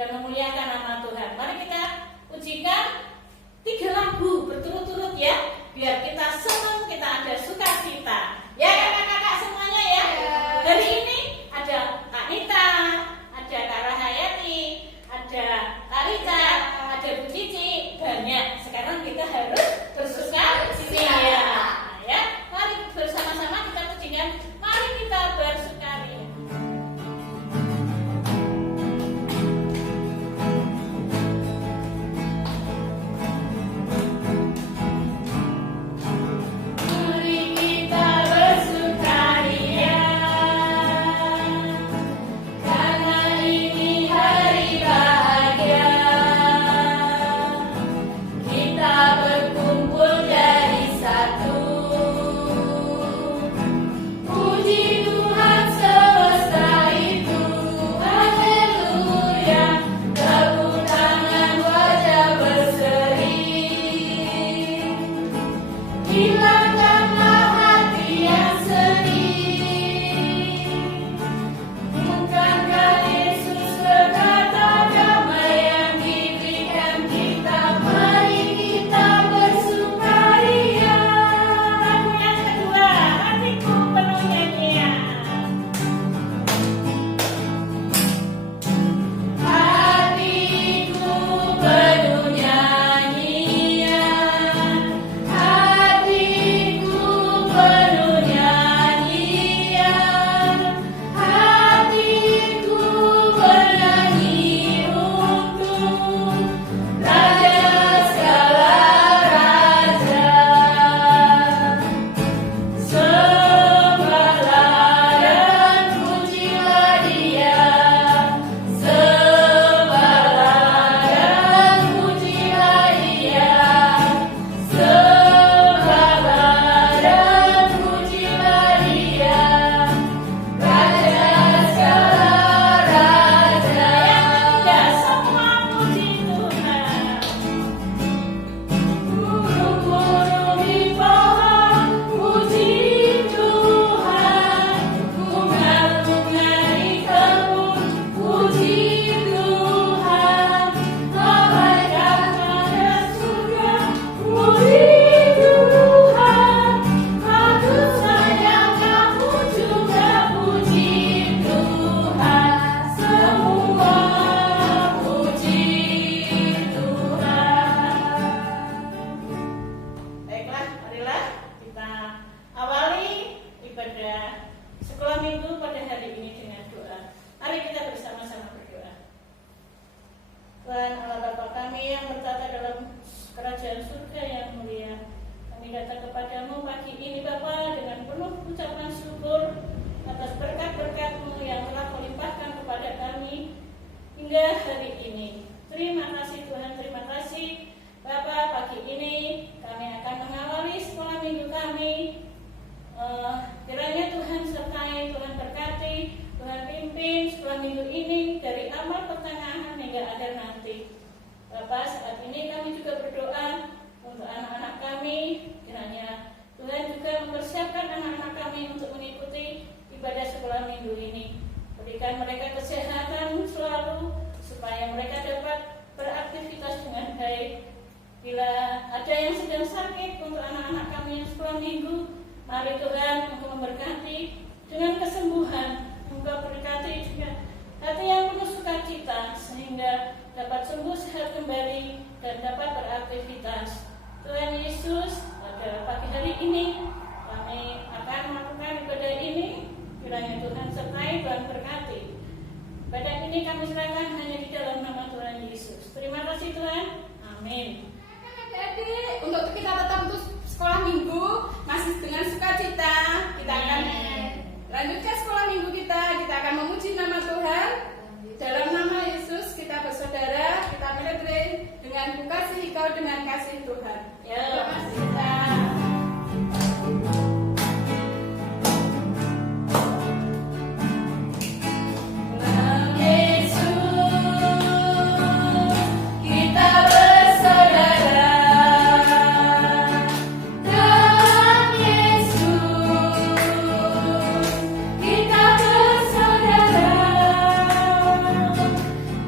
dan memuliakan nama Tuhan. Mari kita pujikan 3 lagu berturut-turut ya, biar kita senang, kita ada sukacita. Ya kakak-kakak semuanya ya. Hari ini ada Kak Nita, ada Kak Rahayati, ada Kak Rita, ada Bu Cici, banyak. Sekarang kita harus bersukacita ya. Mari bersama-sama kita pujikan. Mari kita bersukaria.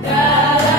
Dalam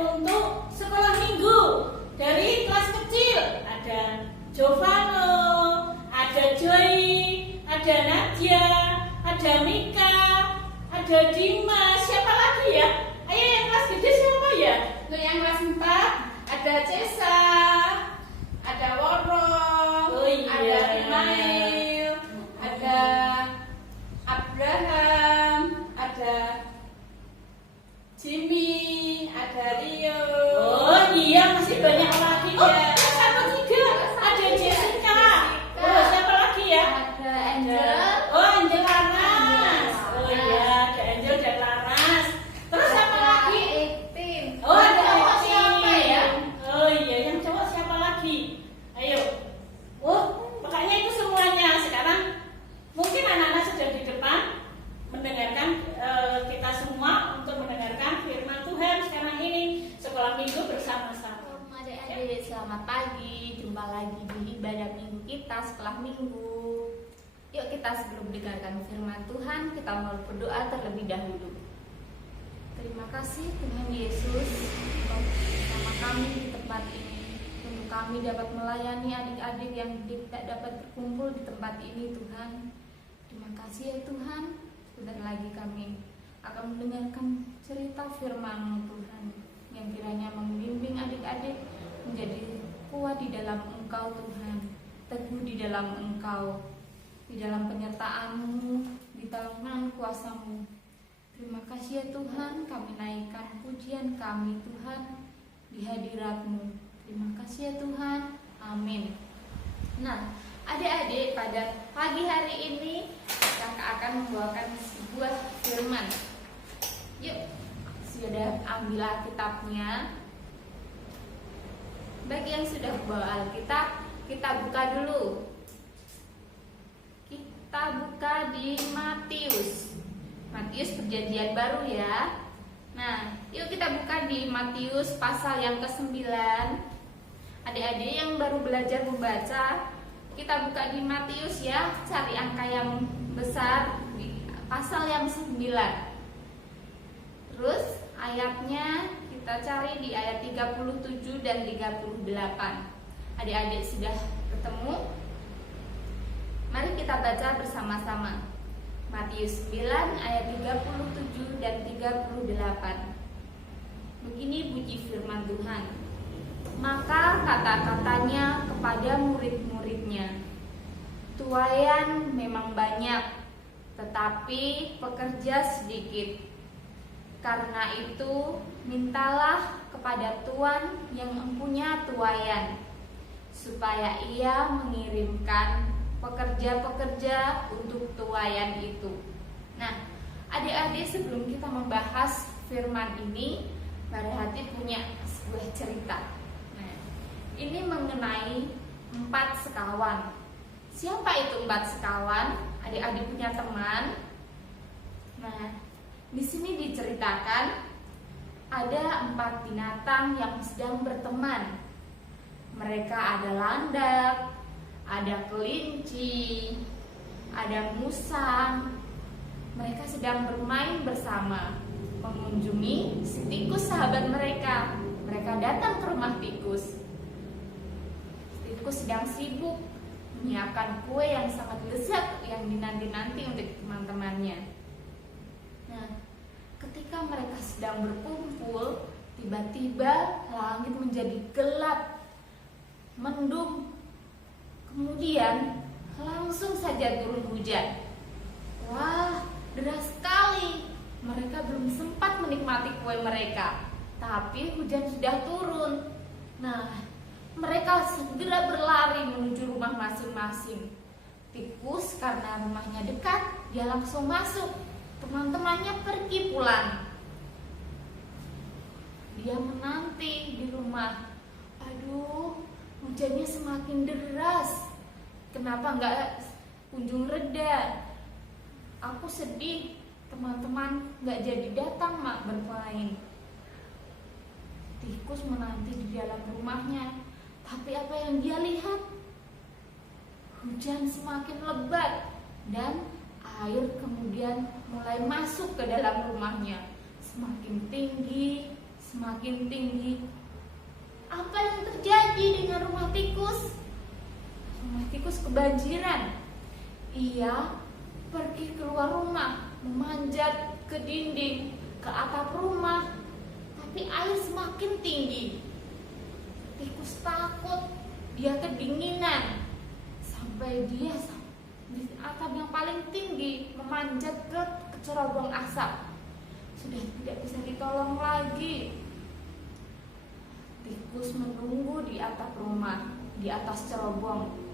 untuk sekolah minggu dari kelas kecil. Ada Jovano, ada Joy, ada Nadia, ada Mika, ada Dimas. Siapa lagi ya? Ayo yang kelas gede siapa ya? Untuk yang kelas 4 ada Cesa, ada Woro, ada Imail, ada Abraham, ada Jimmy, ada Rio. Oh iya, masih banyak lagi ya. Satu tiga, ada Jessica. Oh siapa lagi ya? Ada Angel. Oh Angel Laras. Oh iya, ada Angel dan Laras. Terus siapa lagi? Tim. Oh ada cowok Eti. siapa ya? Oh iya, yang cowok siapa lagi? Ayo. Oh, pokoknya itu semuanya. Sekarang mungkin anak-anak sudah di depan mendengarkan kita semua untuk mendengarkan firman Tuhan sekarang ini sekolah minggu bersama-sama. Adik-adik, selamat pagi. Jumpa lagi di ibadah minggu kita sekolah minggu. Yuk kita sebelum mendengarkan firman Tuhan, kita mau berdoa terlebih dahulu. Terima kasih Tuhan Yesus bersama kami di tempat ini. Untuk kami dapat melayani adik-adik yang tidak dapat berkumpul di tempat ini Tuhan. Terima kasih ya Tuhan. Sebentar lagi kami akan mendengarkan cerita firman Tuhan yang kiranya membimbing adik-adik menjadi kuat di dalam Engkau Tuhan, teguh di dalam Engkau, di dalam penyertaan-Mu, di tangan kuasa-Mu. Terima kasih ya Tuhan, kami naikkan pujian kami Tuhan di hadirat-Mu. Terima kasih ya Tuhan, amin. Nah, adik-adik, pada pagi hari ini kakak akan membawakan sebuah firman. Yuk, sudah ambil Alkitabnya. Bagi yang sudah bawa Alkitab, kita buka dulu. Kita buka di Matius. Matius perjanjian baru ya. Nah, yuk kita buka di Matius pasal yang ke-9. Adik-adik yang baru belajar membaca, kita buka di Matius ya. Cari angka yang besar di pasal yang 9. Terus ayatnya kita cari di ayat 37 dan 38. Adik-adik sudah ketemu? Mari kita baca bersama-sama. Matius 9 ayat 37 dan 38. Begini bunyi firman Tuhan. Maka kata-katanya kepada murid-muridnya, tuaian memang banyak, tetapi pekerja sedikit. Karena itu, mintalah kepada Tuhan yang mempunyai tuaian, supaya ia mengirimkan pekerja-pekerja untuk tuaian itu. Nah, adik-adik, sebelum kita membahas firman ini, pada hati punya sebuah cerita. Nah, ini mengenai 4 sekawan. Siapa itu 4 sekawan? Adik-adik punya teman. Nah, di sini diceritakan ada 4 binatang yang sedang berteman. Mereka ada landak, ada kelinci, ada musang. Mereka sedang bermain bersama, mengunjungi si tikus sahabat mereka. Mereka datang ke rumah tikus. Tikus sedang sibuk menyiapkan kue yang sangat lezat yang dinanti-nanti untuk teman-temannya. Nah, ketika mereka sedang berkumpul, tiba-tiba langit menjadi gelap, mendung. Kemudian langsung saja turun hujan. Wah, deras sekali. Mereka belum sempat menikmati kue mereka, tapi hujan sudah turun. Nah, mereka segera berlari menuju rumah masing-masing. Tikus karena rumahnya dekat, dia langsung masuk. Teman-temannya pergi pulang. Dia menanti di rumah. Aduh, hujannya semakin deras. Kenapa nggak kunjung reda? Aku sedih. Teman-teman nggak jadi datang mak bermain. Tikus menanti di dalam rumahnya. Tapi apa yang dia lihat? Hujan semakin lebat dan air kemudian mulai masuk ke dalam rumahnya. Semakin tinggi, semakin tinggi. Apa yang terjadi dengan rumah tikus? Rumah tikus kebanjiran. Ia pergi keluar rumah, memanjat ke dinding, ke atap rumah, tapi air semakin tinggi. Tikus takut, dia kedinginan, sampai dia di atap yang paling tinggi memanjat ke cerobong asap. Sudah tidak bisa ditolong lagi. Tikus menunggu di atap rumah, di atas cerobong.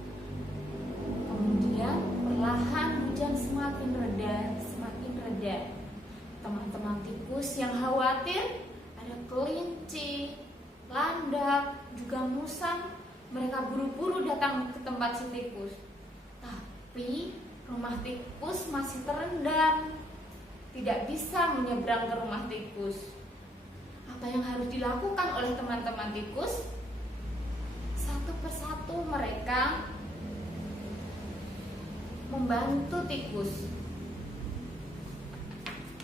Kemudian perlahan hujan semakin reda, semakin reda. Teman-teman tikus yang khawatir, ada kelinci, landak, juga musang, mereka buru-buru datang ke tempat si tikus. Tapi rumah tikus masih terendam, tidak bisa menyeberang ke rumah tikus. Apa yang harus dilakukan oleh teman-teman tikus? Satu persatu mereka membantu tikus.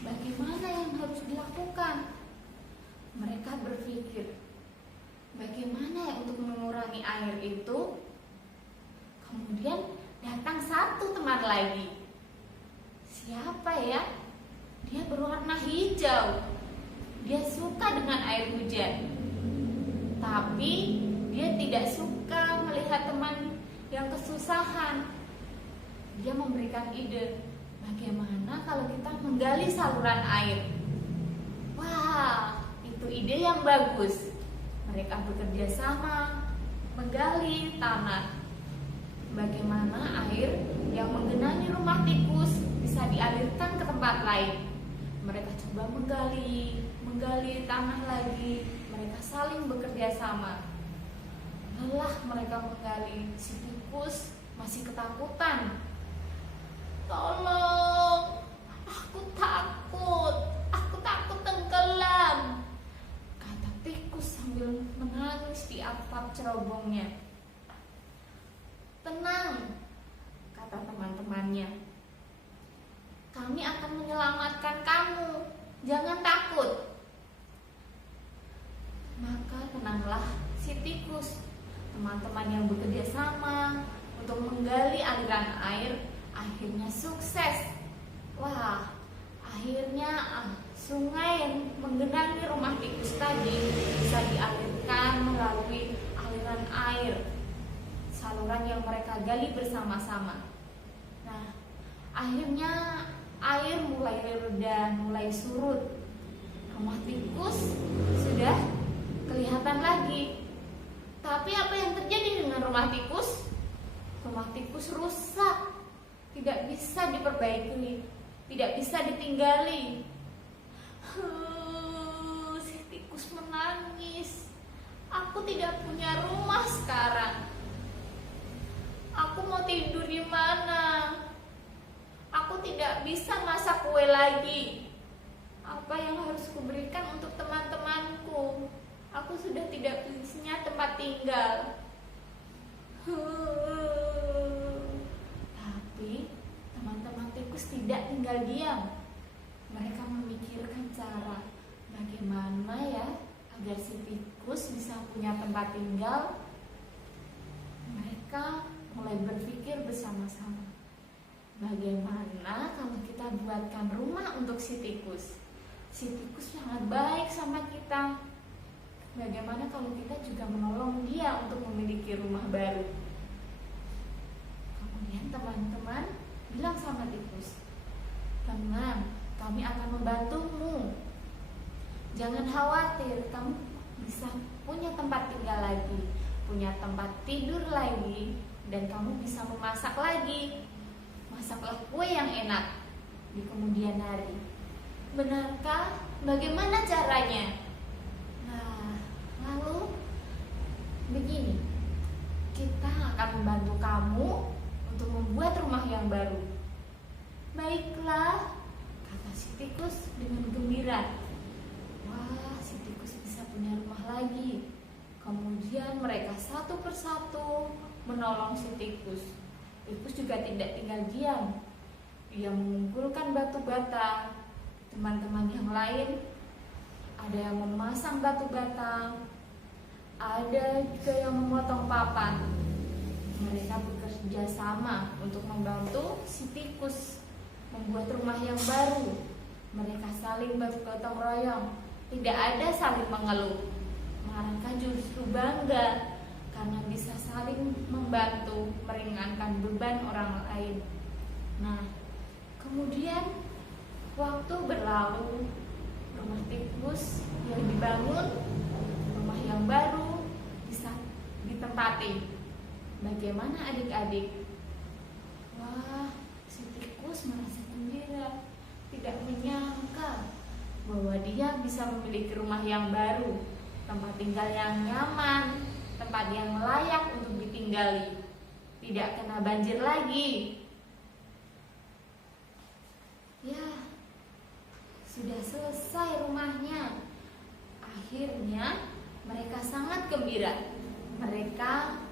Bagaimana yang harus dilakukan? Mereka berpikir, bagaimana ya untuk mengurangi air itu? Kemudian datang satu teman lagi. Siapa ya? Dia berwarna hijau. Dia suka dengan air hujan. Tapi dia tidak suka melihat teman yang kesusahan. Dia memberikan ide, bagaimana kalau kita menggali saluran air? Wah, itu ide yang bagus. Mereka bekerja sama menggali tanah. Bagaimana air yang menggenangi rumah tikus bisa dialirkan ke tempat lain. Mereka coba menggali tanah lagi. Mereka saling bekerja sama. Lelah mereka menggali, si tikus masih ketakutan. Tolong, aku takut tenggelam, kata tikus sambil menangis di atap cerobongnya. Tenang, kata teman-temannya, kami akan menyelamatkan kamu, jangan takut. Maka tenanglah si tikus. Teman-teman yang bekerja sama untuk menggali aliran air akhirnya sukses. Wah, akhirnya sungai yang menggenangi rumah tikus tadi bisa dialirkan melalui aliran air, saluran yang mereka gali bersama-sama. Nah, akhirnya air mulai reda, mulai surut. Rumah tikus sudah kelihatan lagi. Tapi apa yang terjadi dengan rumah tikus? Rumah tikus rusak, tidak bisa diperbaiki, tidak bisa ditinggali. Si tikus menangis. Aku tidak punya rumah sekarang. Aku mau tidur di mana? Aku tidak bisa masak kue lagi. Apa yang harus kuberikan untuk teman-temanku? Aku sudah tidak punya tempat tinggal. Tapi teman-teman tikus tidak tinggal diam. Mereka memikirkan cara bagaimana ya agar si tikus bisa punya tempat tinggal. Mereka mulai berpikir bersama-sama, bagaimana kalau kita buatkan rumah untuk si tikus? Si tikus sangat baik sama kita. Bagaimana kalau kita juga menolong dia untuk memiliki rumah baru? Kemudian teman-teman bilang sama tikus, tenang, kami akan membantumu. Jangan khawatir, kamu bisa punya tempat tinggal lagi, punya tempat tidur lagi, dan kamu bisa memasak lagi. Masaklah kue yang enak di kemudian hari. Benarkah? Bagaimana caranya? Nah, lalu begini, kita akan membantu kamu untuk membuat rumah yang baru. Baiklah, kata si tikus dengan gembira. Wah, si tikus bisa punya rumah lagi. Kemudian mereka satu persatu menolong si tikus. Tikus juga tidak tinggal diam. Dia mengumpulkan batu bata. Teman-teman yang lain ada yang memasang batu bata, ada juga yang memotong papan. Mereka bekerja sama untuk membantu si tikus membuat rumah yang baru. Mereka saling bergotong royong, tidak ada saling mengeluh. Mereka justru bangga karena bisa saling membantu meringankan beban orang lain. Nah, kemudian waktu berlalu, rumah tikus yang dibangun, rumah yang baru bisa ditempati. Bagaimana adik-adik? Wah, si tikus merasa gembira, tidak menyangka bahwa dia bisa memiliki rumah yang baru, tempat tinggal yang nyaman, tempat yang layak untuk ditinggali, tidak kena banjir lagi. Ya, sudah selesai rumahnya. Akhirnya mereka sangat gembira. Mereka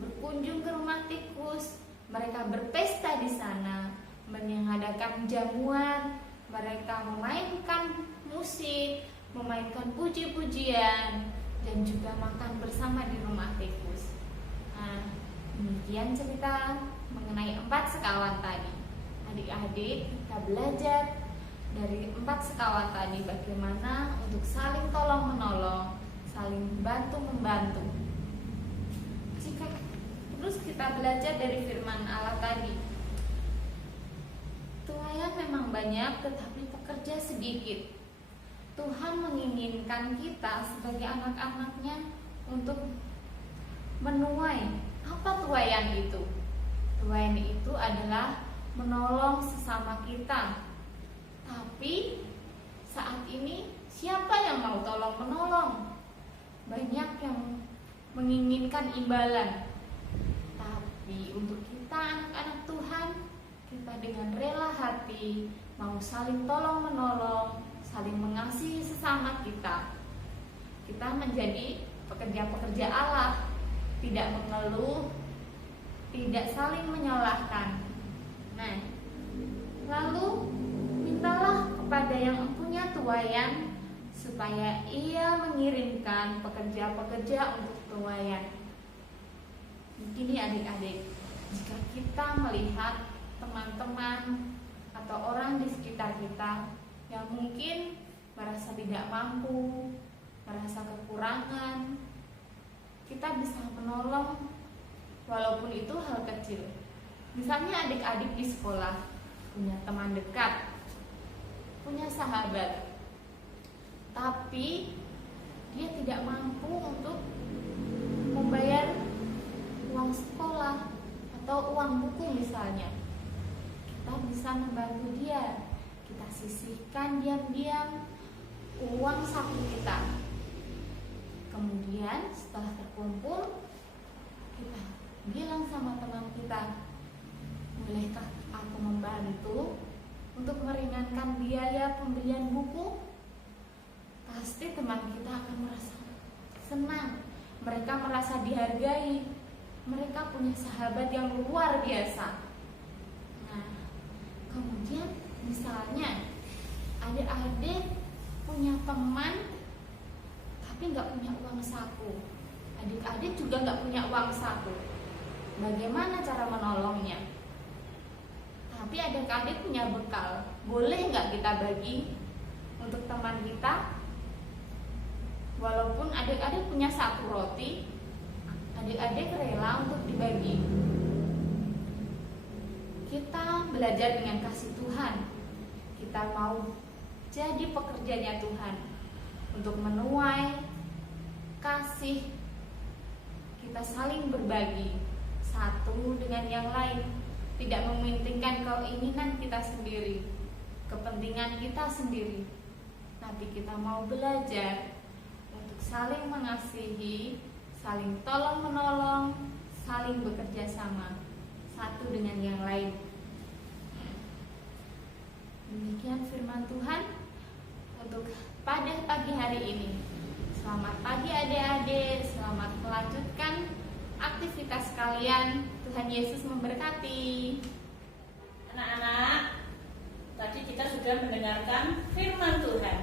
berkunjung ke rumah tikus. Mereka berpesta di sana, mengadakan jamuan. Mereka memainkan musik, memainkan puji-pujian, dan juga makan bersama di rumah tikus. Nah, demikian cerita mengenai 4 sekawan tadi. Adik-adik, kita belajar dari 4 sekawan tadi bagaimana untuk saling tolong menolong, saling bantu membantu. Terus kita belajar dari firman Allah tadi. Tuayan memang banyak tetapi pekerja sedikit. Tuhan menginginkan kita sebagai anak-anaknya untuk menuai. Apa tuayan itu? Tuayan itu adalah menolong sesama kita. Tapi saat ini siapa yang mau tolong menolong? Banyak yang menginginkan imbalan. Tapi untuk kita anak-anak Tuhan, kita dengan rela hati mau saling tolong menolong, saling mengasihi sesama kita. Kita menjadi pekerja-pekerja Allah, tidak mengeluh, tidak saling menyalahkan. Nah, lalu mintalah kepada yang punya tuayan supaya ia mengirimkan pekerja-pekerja untuk tuayan. Begini adik-adik, jika kita melihat teman-teman atau orang di sekitar kita yang mungkin merasa tidak mampu, merasa kekurangan, kita bisa menolong walaupun itu hal kecil. Misalnya adik-adik di sekolah punya teman dekat, punya sahabat, tapi dia tidak mampu untuk membayar uang sekolah atau uang buku misalnya. Kita bisa membantu dia. Kita sisihkan diam-diam uang saku kita. Kemudian setelah terkumpul, kita bilang sama teman kita, bolehkah aku membantu untuk meringankan biaya pembelian buku? Pasti teman kita akan merasa senang. Mereka merasa dihargai. Mereka punya sahabat yang luar biasa. Nah, kemudian misalnya adik-adik punya teman tapi nggak punya uang saku. Adik-adik juga nggak punya uang saku. Bagaimana cara menolongnya? Tapi adik-adik punya bekal. Boleh nggak kita bagi untuk teman kita? Walaupun adik-adik punya 1 roti, adik-adik rela untuk dibagi. Kita belajar dengan kasih Tuhan. Kita mau jadi pekerjanya Tuhan untuk menuai kasih. Kita saling berbagi satu dengan yang lain, tidak mementingkan keinginan kita sendiri, kepentingan kita sendiri. Tapi kita mau belajar untuk saling mengasihi, saling tolong menolong, saling bekerja sama satu dengan yang lain. Demikian firman Tuhan untuk pada pagi hari ini. Selamat pagi adik-adik, selamat melanjutkan aktivitas kalian. Tuhan Yesus memberkati. Anak-anak, tadi kita sudah mendengarkan firman Tuhan.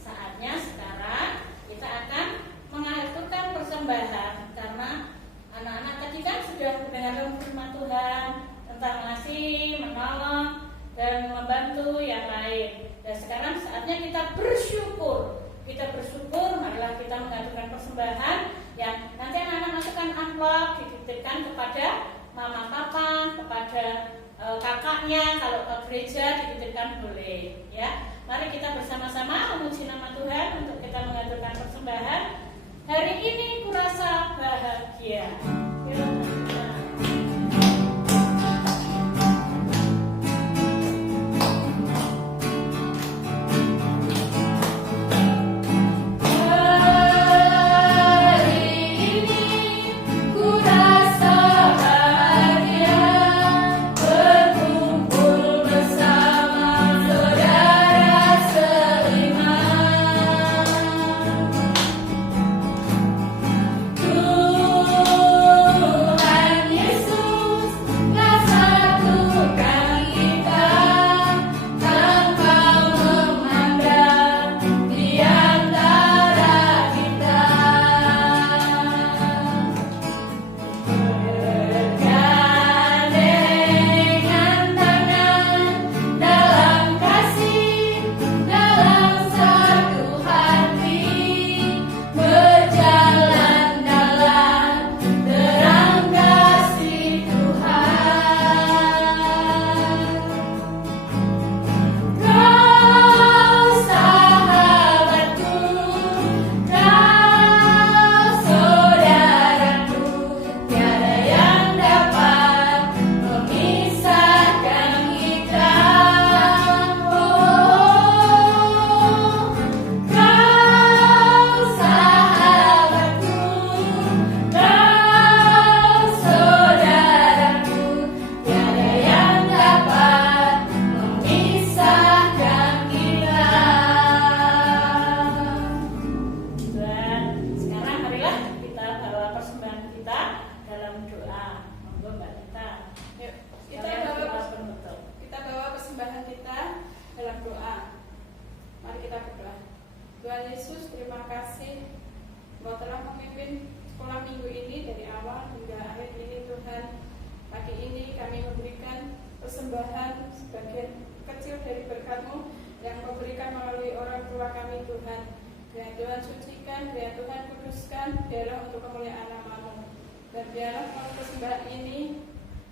Saat saatnya sekarang kita akan mengaturkan persembahan, karena anak-anak tadi kan sudah mendengarkan firman Tuhan tentang ngasih, menolong, dan membantu yang lain. Dan sekarang saatnya kita bersyukur. Kita bersyukur, marilah kita mengaturkan persembahan yang nanti anak-anak masukkan amplop, dititipkan kepada mama papa, kepada kakaknya, kalau ke gereja dititipkan boleh, ya. Mari kita bersama-sama memuji nama Tuhan untuk kita mengaturkan persembahan. Hari ini kurasa bahagia. Tuhan Yesus, terima kasih Engkau telah memimpin sekolah minggu ini dari awal hingga akhir ini. Tuhan, pagi ini kami memberikan persembahan sebagian kecil dari berkat-Mu yang Engkau berikan melalui orang tua kami. Tuhan, biar Tuhan sucikan, biar Tuhan kuduskan, biarlah untuk kemuliaan nama-Mu, dan biarlah melalui persembahan ini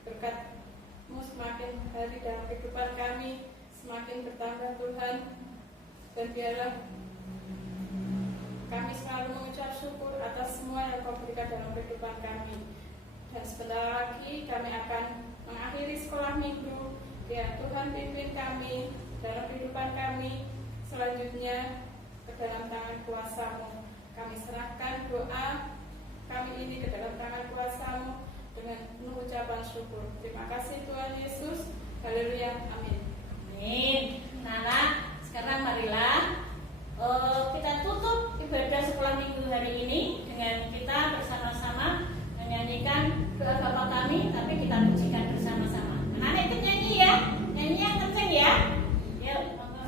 berkat-Mu semakin hari dalam kehidupan kami semakin bertambah. Tuhan, dan biarlah kami selalu mengucap syukur atas semua yang Kau berikan dalam kehidupan kami. Dan sebentar lagi kami akan mengakhiri sekolah minggu. Biar Tuhan pimpin kami dalam kehidupan kami selanjutnya ke dalam tangan kuasa-Mu. Kami serahkan doa kami ini ke dalam tangan kuasa-Mu dengan penuh ucapan syukur. Terima kasih Tuhan Yesus. Haleluya. Amin. Amin. Nah, sekarang marilah kita tutup ibadah sekolah minggu hari ini dengan kita bersama-sama menyanyikan doa Bapa Kami, tapi kita pujikan bersama-sama. Anak-anak ikut nyanyi ya, nyanyi yang kenceng ya. Yuk, monggo.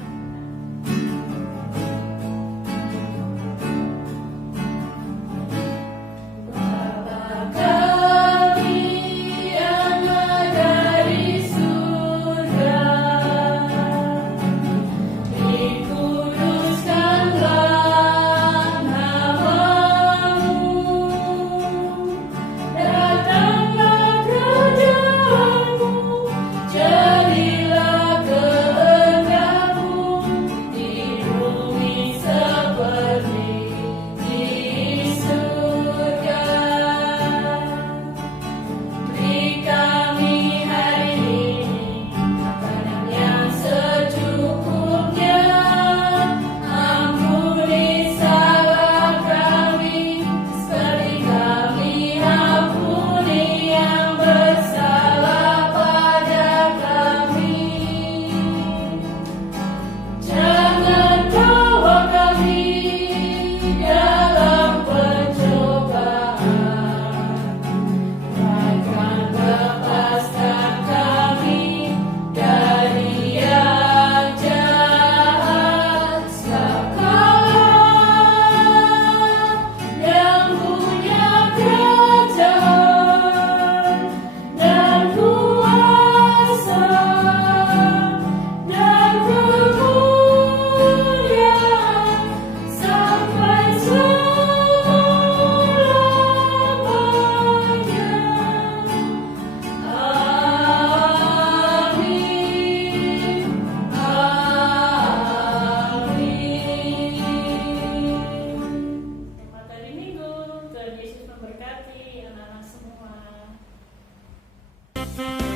Dikuduskanlah Tuhan.